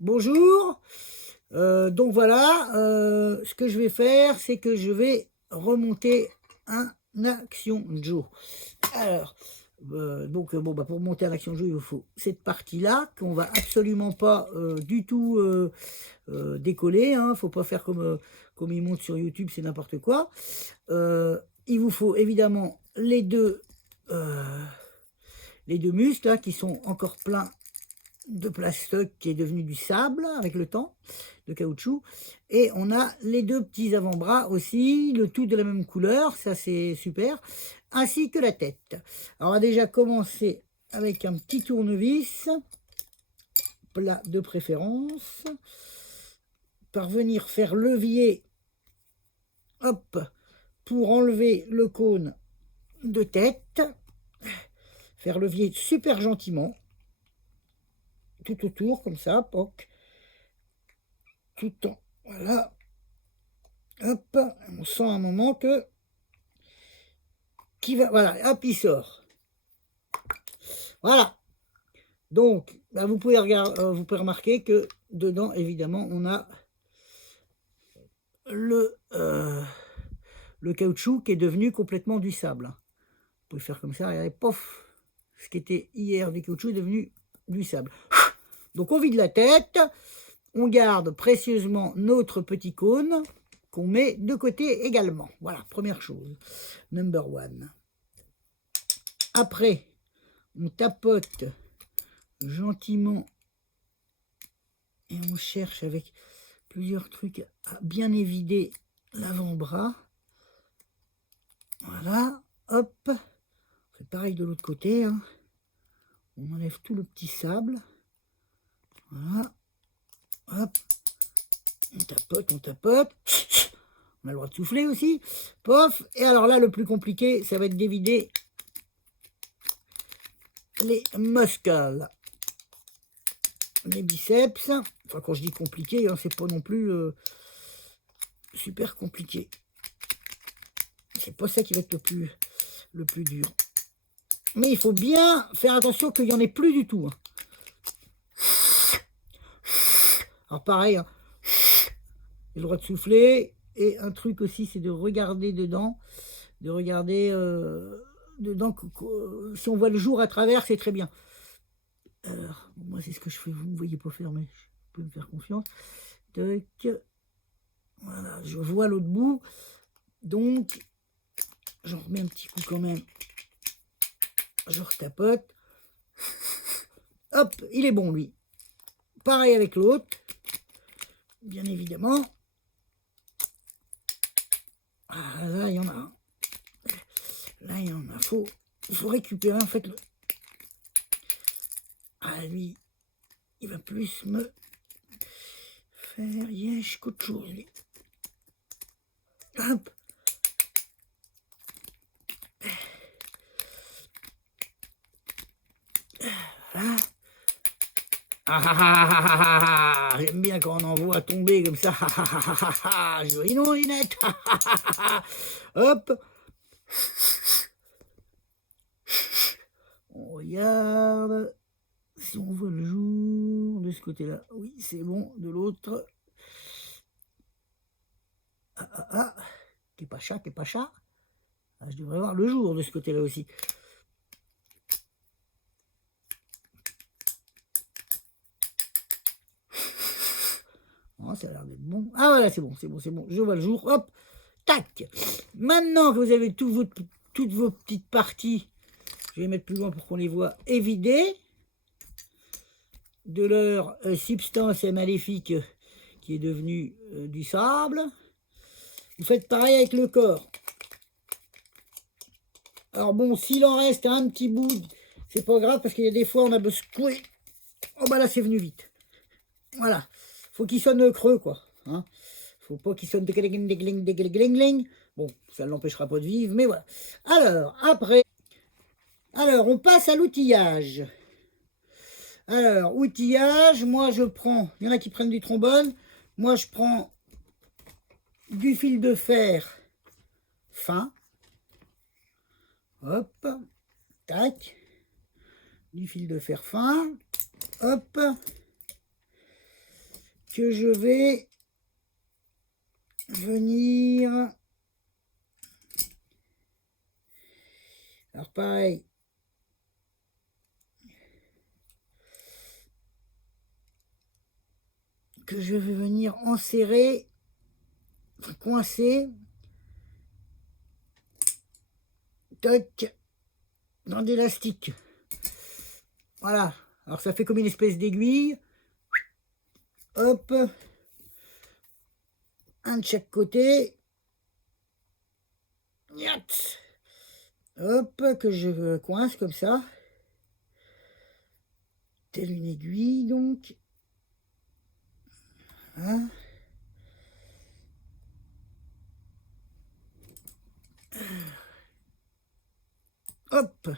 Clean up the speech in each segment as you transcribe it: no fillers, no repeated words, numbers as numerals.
Bonjour. Donc voilà, ce que je vais faire, c'est que je vais remonter un Action Joe. Alors, bon, bah, pour monter un Action Joe, il vous faut cette partie-là qu'on va absolument pas du tout décoller. Hein. Faut pas faire comme ils montent sur YouTube, c'est n'importe quoi. Il vous faut évidemment euh, les deux muscles là, qui sont encore pleins de plastoc qui est devenu du sable avec le temps, de caoutchouc. Et on a les deux petits avant-bras aussi, le tout de la même couleur, ça c'est super, ainsi que la tête. Alors on va déjà commencer avec un petit tournevis, plat de préférence, par venir faire levier, hop, pour enlever le cône de tête, faire levier super gentiment, tout autour comme ça, poc, tout le temps, voilà. Hop, on sent un moment que qui va, voilà, hop, il sort. Voilà. Donc, bah, vous pouvez remarquer que dedans, évidemment, on a le caoutchouc qui est devenu complètement du sable. Vous pouvez faire comme ça, regardez, pof, ce qui était hier du caoutchouc est devenu du sable. Donc, on vide la tête, on garde précieusement notre petit cône qu'on met de côté également. Voilà, première chose, number one. Après, on tapote gentiment et on cherche avec plusieurs trucs à bien évider l'avant-bras. Voilà, hop. On fait pareil de l'autre côté. Hein. On enlève tout le petit sable. Voilà, hop. On tapote, on tapote. On a le droit de souffler aussi. Pof. Et alors là, le plus compliqué, ça va être d'évider les muscles. Les biceps. Enfin, quand je dis compliqué, hein, c'est pas non plus super compliqué. C'est pas ça qui va être le plus dur. Mais il faut bien faire attention qu'il n'y en ait plus du tout. Alors pareil, hein, j'ai le droit de souffler. Et un truc aussi, c'est de regarder dedans. De regarder dedans. Si on voit le jour à travers, c'est très bien. Alors, moi, c'est ce que je fais. Vous ne me voyez pas faire, mais je peux me faire confiance. Tac. Voilà, je vois l'autre bout. Donc, j'en remets un petit coup quand même. Je retapote. Hop, il est bon, lui. Pareil avec l'autre. Bien évidemment. Ah, là, il y en a un. Là, il y en a. Il faut récupérer, en fait, le... Ah, lui, il va plus me faire yesh qu'autre chose, lui. Hop. Voilà. Ah, ah, ah, ah, ah, ah, ah. J'aime bien quand on en voit tomber comme ça. Ah, ah, ah, ah, ah, ah. Joli nom, Linette. Ah, ah, ah, ah. Hop. On regarde. Si on voit le jour de ce côté-là, oui, c'est bon. De l'autre, ah, ah, ah. T'es pas chat, t'es pas chat. Ah, je devrais voir le jour de ce côté-là aussi. Oh, ça a l'air d'être bon. Ah voilà, c'est bon, c'est bon, c'est bon. Je vois le jour. Hop, tac. Maintenant que vous avez toutes vos petites parties, je vais mettre plus loin pour qu'on les voit, évidées de leur substance maléfique qui est devenue du sable. Vous faites pareil avec le corps. Alors bon, s'il en reste un petit bout, c'est pas grave parce qu'il y a des fois on a besoin de secouer. Oh bah là c'est venu vite. Voilà. Faut qu'il sonne creux quoi. Hein, faut pas qu'il sonne de. Bon, ça ne l'empêchera pas de vivre, mais voilà. Alors, après, on passe à l'outillage. Alors, outillage, moi je prends, il y en a qui prennent du trombone, moi je prends du fil de fer fin. Hop, tac, du fil de fer fin, hop, que je vais venir... Alors pareil, que je vais venir enserrer, coincer, toc, dans d'élastique. Voilà, alors ça fait comme une espèce d'aiguille. Hop, un de chaque côté. Yat. Hop, que je coince comme ça. Telle une aiguille, donc. Hein. Hop,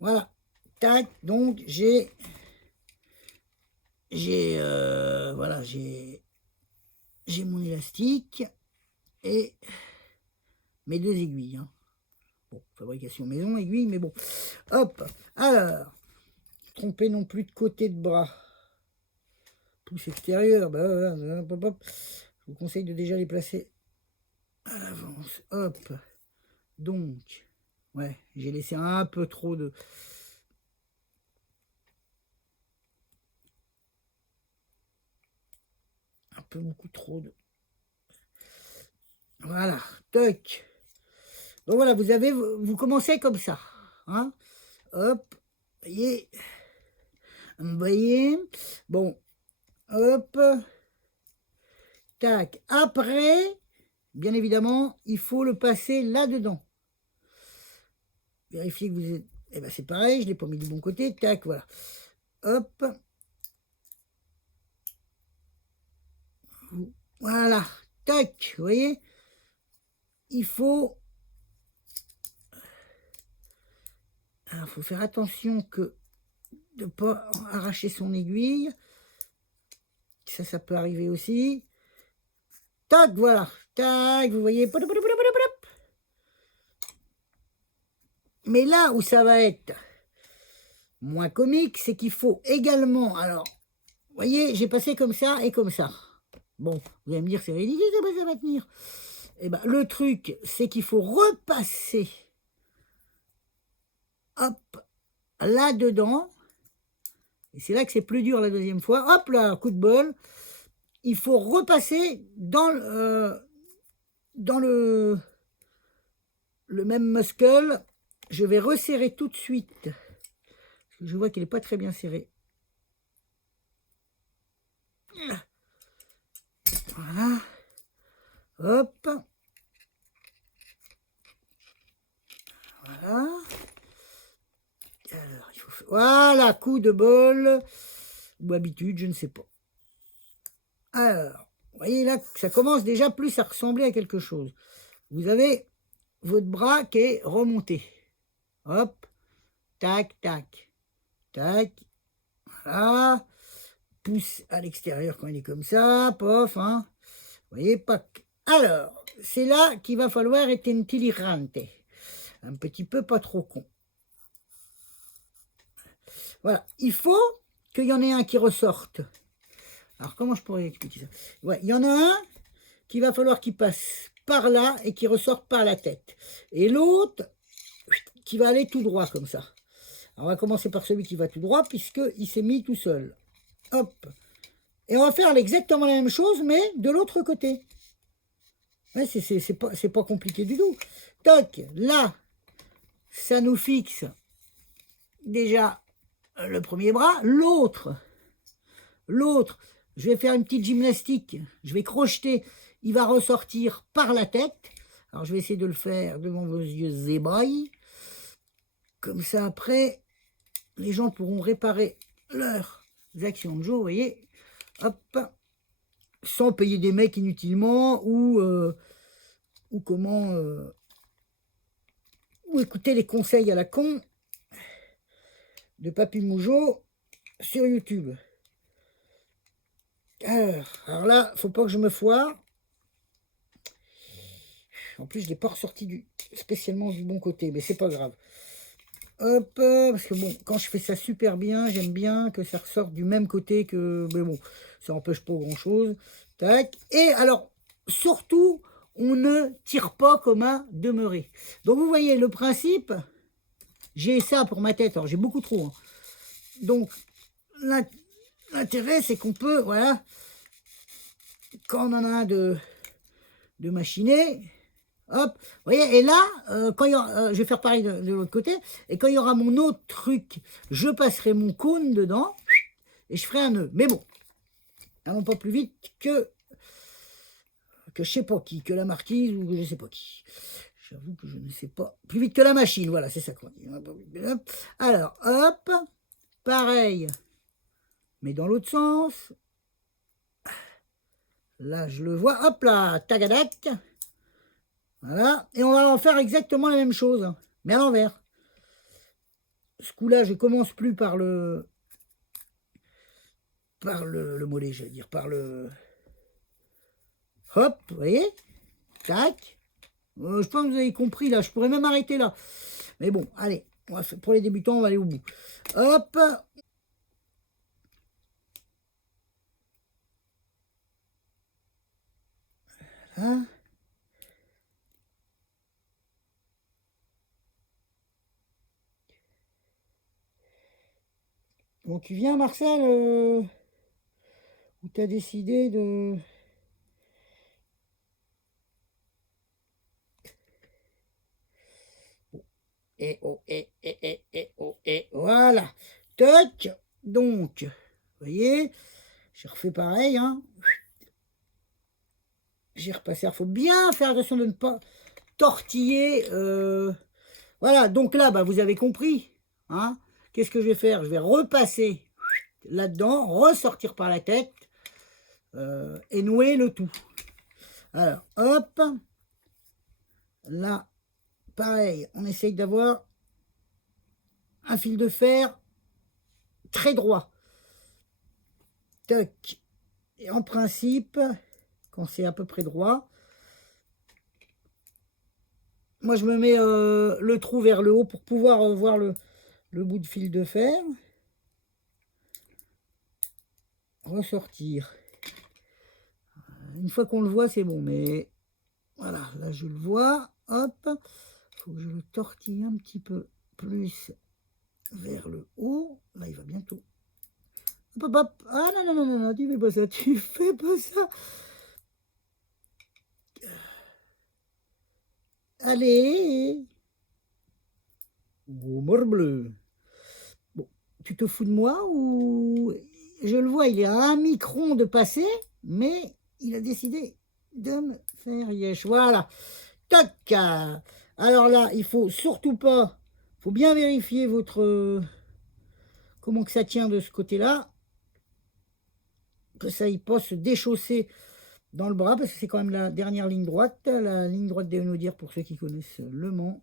voilà. Tac, donc voilà, j'ai mon élastique et mes deux aiguilles. Hein. Bon, fabrication maison, aiguille, mais bon. Hop, alors, trompez non plus de côté de bras. Pouce extérieur, bah, hop, hop. Je vous conseille de déjà les placer à l'avance. Hop, donc, ouais, j'ai laissé un peu trop de... Un peu beaucoup trop de... Voilà, toc. Donc voilà, vous commencez comme ça. Hein, hop, voyez. Vous voyez. Bon, hop. Tac. Après, bien évidemment, il faut le passer là-dedans. Vérifiez que vous êtes... Eh ben c'est pareil, je ne l'ai pas mis du bon côté. Tac, voilà. Hop. Voilà. Tac, vous voyez. Il faut... Alors, il faut faire attention que de ne pas arracher son aiguille. Ça peut arriver aussi. Tac, voilà. Tac, vous voyez. Mais là où ça va être moins comique, c'est qu'il faut également... Alors, vous voyez, j'ai passé comme ça et comme ça. Bon, vous allez me dire, c'est ridicule, ça va tenir. Eh ben, le truc, c'est qu'il faut repasser, hop, là-dedans. Et c'est là que c'est plus dur la deuxième fois. Hop là, coup de bol. Il faut repasser dans le même muscle. Je vais resserrer tout de suite. Parce que je vois qu'il n'est pas très bien serré. Voilà. Hop. Voilà. Alors, il faut... Voilà, coup de bol. Ou habitude, je ne sais pas. Alors, vous voyez là, ça commence déjà plus à ressembler à quelque chose. Vous avez votre bras qui est remonté. Hop. Tac, tac. Tac. Voilà. Pouce à l'extérieur quand il est comme ça. Pof, hein. Vous voyez, pac. Alors, c'est là qu'il va falloir être intelligente. Un petit peu pas trop con. Voilà. Il faut qu'il y en ait un qui ressorte. Alors, comment je pourrais expliquer ça? Ouais, il y en a un qui va falloir qu'il passe par là et qui ressorte par la tête. Et l'autre qui va aller tout droit comme ça. Alors, on va commencer par celui qui va tout droit puisqu'il s'est mis tout seul. Hop. Et on va faire exactement la même chose, mais de l'autre côté. Ouais, c'est pas compliqué du tout. Toc, là, ça nous fixe déjà le premier bras. L'autre, je vais faire une petite gymnastique. Je vais crocheter. Il va ressortir par la tête. Alors, je vais essayer de le faire devant vos yeux zébrailles. Comme ça, après, les gens pourront réparer leurs actions de jeu, vous voyez. Hop. Sans payer des mecs inutilement ou comment... ou écouter les conseils à la con de Papy Mougeot sur YouTube. Alors là, faut pas que je me foire. En plus, je ne l'ai pas ressorti spécialement du bon côté, mais c'est pas grave. Hop, parce que bon, quand je fais ça super bien, j'aime bien que ça ressorte du même côté que... Mais bon, ça n'empêche pas grand-chose. Tac. Et alors, surtout, on ne tire pas comme un demeuré. Donc, vous voyez, le principe, j'ai ça pour ma tête. Alors, j'ai beaucoup trop. Hein. Donc, l'intérêt, c'est qu'on peut, voilà, quand on en a un de machiner, hop, vous voyez, et là, quand il y aura, je vais faire pareil de l'autre côté, et quand il y aura mon autre truc, je passerai mon cône dedans, et je ferai un nœud. Mais bon, allons pas plus vite que je sais pas qui, que la marquise, ou que je sais pas qui. J'avoue que je ne sais pas. Plus vite que la machine, voilà, c'est ça qu'on dit. Alors, hop, pareil, mais dans l'autre sens. Là, je le vois, hop là, tagadac. Voilà, et on va en faire exactement la même chose, mais à l'envers. Ce coup-là, je commence plus par le mollet, je veux dire, par le... Hop, vous voyez. Tac. Je pense que vous avez compris, là. Je pourrais même arrêter là. Mais bon, allez. On va faire, pour les débutants, on va aller au bout. Hop. Hein. Bon, tu viens, Marcel, ou t'as décidé de... Voilà. Toc. Donc, vous voyez, j'ai refait pareil, hein. J'ai repassé. Il faut bien faire attention de ne pas tortiller. Voilà, donc là, bah, vous avez compris. Hein. Qu'est-ce que je vais faire? Je vais repasser là-dedans, ressortir par la tête et nouer le tout. Alors, hop. Là, pareil, on essaye d'avoir un fil de fer très droit. Toc. Et en principe, quand c'est à peu près droit, moi je me mets le trou vers le haut pour pouvoir voir le bout de fil de fer. Ressortir. Une fois qu'on le voit, c'est bon, mais voilà, là je le vois, hop, faut que je le tortille un petit peu plus vers le haut. Là, il va bientôt. Hop, hop, hop. Ah non, non, non, non, non, tu fais pas ça, tu fais pas ça. Allez. Oh, morbleu. Bon, tu te fous de moi ou... Je le vois, il est à un micron de passer, mais il a décidé de me faire yesh. Voilà. Tac. Alors là, il faut surtout pas... Il faut bien vérifier votre... comment que ça tient de ce côté-là. Que ça y pas se déchausser dans le bras, parce que c'est quand même la dernière ligne droite. La ligne droite des Honaudières, pour ceux qui connaissent Le Mans.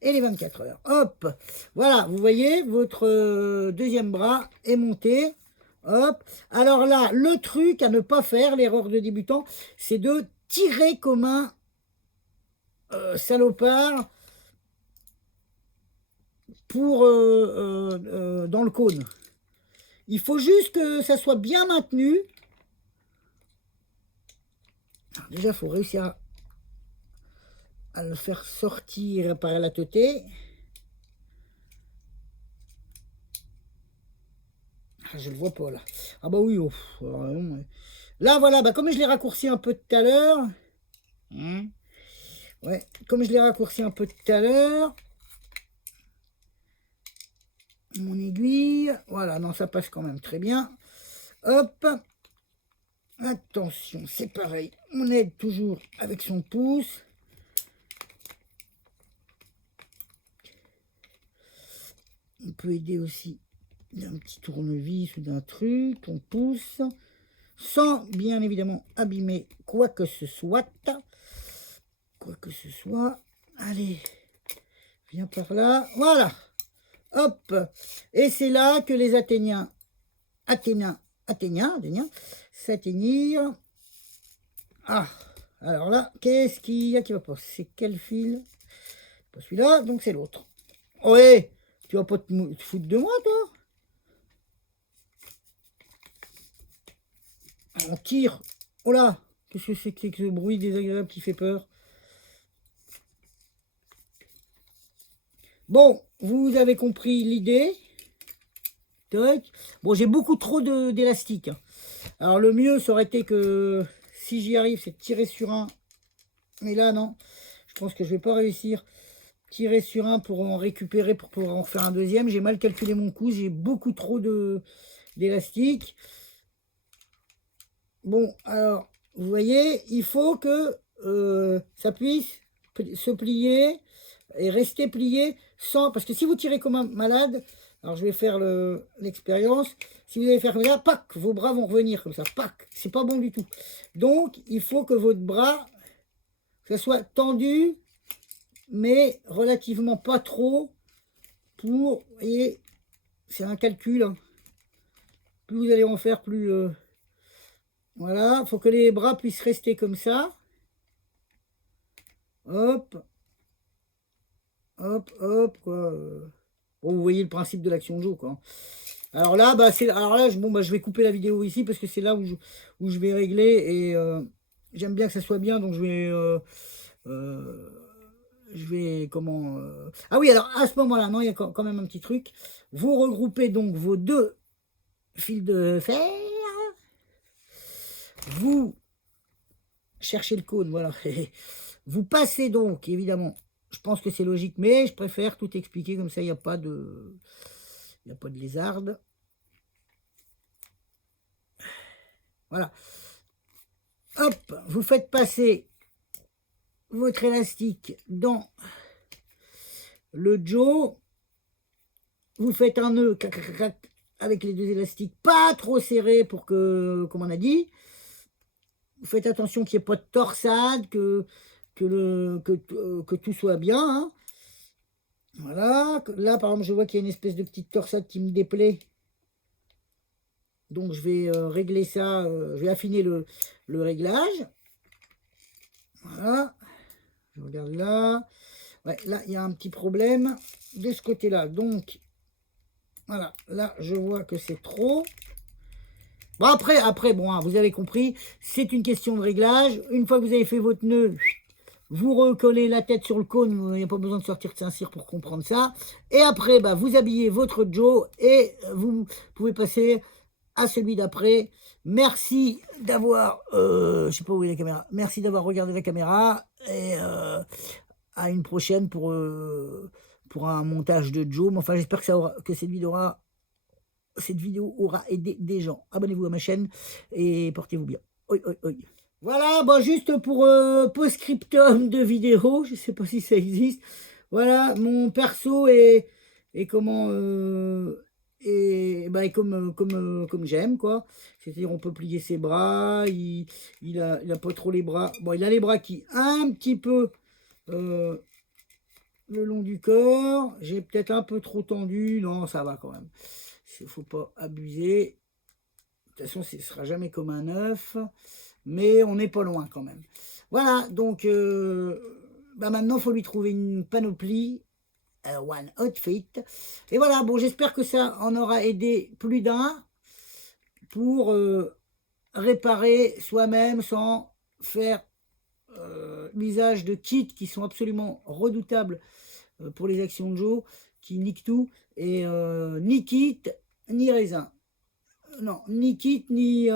Et les 24 heures. Hop. Voilà, vous voyez, votre deuxième bras est monté. Hop. Alors là, le truc à ne pas faire, l'erreur de débutant, c'est de tirer comme un salopard pour dans le cône. Il faut juste que ça soit bien maintenu. Alors déjà, il faut réussir à le faire sortir par la teuté. Ah, je le vois pas là. Ah bah oui. Oh, là, voilà, bah, comme je l'ai raccourci un peu tout à l'heure. Hein, ouais, comme je l'ai raccourci un peu tout à l'heure. Mon aiguille. Voilà, non, ça passe quand même très bien. Hop. Attention, c'est pareil. On aide toujours avec son pouce. On peut aider aussi d'un petit tournevis ou d'un truc. On pousse. Sans, bien évidemment, abîmer quoi que ce soit. Quoi que ce soit. Allez. Viens par là. Voilà. Hop. Et c'est là que les Athéniens s'atteignirent. Ah, alors là, qu'est-ce qu'il y a qui va pas? C'est quel fil? Pas celui-là, donc c'est l'autre. Ouais, tu vas pas te foutre de moi, toi? On tire. Oh là, qu'est-ce que c'est que ce bruit désagréable qui fait peur? Bon, vous avez compris l'idée. Tac. Bon, j'ai beaucoup trop d'élastique, hein. Alors le mieux, ça aurait été que, si j'y arrive, c'est de tirer sur un. Mais là, non. Je pense que je vais pas réussir. Tirer sur un pour en récupérer, pour pouvoir en faire un deuxième. J'ai mal calculé mon coup. J'ai beaucoup trop d'élastique. Bon, alors, vous voyez, il faut que ça puisse se plier et rester plié sans... Parce que si vous tirez comme un malade, alors je vais faire l'expérience, si vous allez faire comme ça, pac, vos bras vont revenir comme ça, pac, c'est pas bon du tout. Donc, il faut que votre bras, ça soit tendu, mais relativement pas trop, pour, vous voyez, c'est un calcul, hein. Plus vous allez en faire, plus... voilà, il faut que les bras puissent rester comme ça. Hop, hop, hop, quoi. Bon, vous voyez le principe de l'action de jeu, quoi. Alors là, bah, alors là, bon, bah, je vais couper la vidéo ici parce que c'est là où je vais régler et j'aime bien que ça soit bien, donc je vais comment ah oui, alors à ce moment-là, non, il y a quand même un petit truc. Vous regroupez donc vos deux fils de fer, vous cherchez le cône, voilà. Vous passez donc, évidemment, je pense que c'est logique, mais je préfère tout expliquer comme ça, il n'y a pas de lézarde. Voilà. Hop, vous faites passer votre élastique dans le Joe. Vous faites un nœud avec les deux élastiques, pas trop serré pour que, comme on a dit, vous faites attention qu'il n'y ait pas de torsade, que tout soit bien, hein. Voilà, là par exemple je vois qu'il y a une espèce de petite torsade qui me déplaît, donc je vais régler ça, je vais affiner le réglage. Voilà, je regarde là, ouais, là il y a un petit problème de ce côté là, donc voilà, là je vois que c'est trop. Bon après bon, hein, vous avez compris, c'est une question de réglage. Une fois que vous avez fait votre nœud, vous recollez la tête sur le cône, il n'y a pas besoin de sortir de Saint-Cyr pour comprendre ça. Et après, bah, vous habillez votre Joe et vous pouvez passer à celui d'après. Merci d'avoir, je sais pas où est la caméra, merci d'avoir regardé la caméra et à une prochaine pour un montage de Joe. Mais enfin, j'espère que cette vidéo aura aidé des gens. Abonnez-vous à ma chaîne et portez-vous bien. Oi, oi, oi. Voilà, bon, juste pour post-scriptum de vidéo, je sais pas si ça existe. Voilà, mon perso est comment bah, comme j'aime, quoi. C'est-à-dire on peut plier ses bras, il a pas trop les bras. Bon, il a les bras qui un petit peu le long du corps. J'ai peut-être un peu trop tendu. Non, ça va quand même. Il faut pas abuser. De toute façon, ce ne sera jamais comme un œuf, mais on n'est pas loin quand même. Voilà, donc bah maintenant, il faut lui trouver une panoplie, one outfit. Et voilà, bon, j'espère que ça en aura aidé plus d'un pour réparer soi-même sans faire l'usage de kits qui sont absolument redoutables pour les actions de jeu, qui niquent tout, et ni kit, ni raisin. Non, ni kit, ni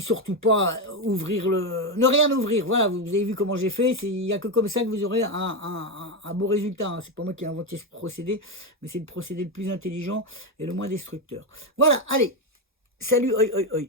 surtout pas ouvrir ne rien ouvrir. Voilà, vous avez vu comment j'ai fait. Il n'y a que comme ça que vous aurez un beau résultat, hein. C'est pas moi qui ai inventé ce procédé, mais c'est le procédé le plus intelligent et le moins destructeur. Voilà, allez, salut, oi, oi, oi.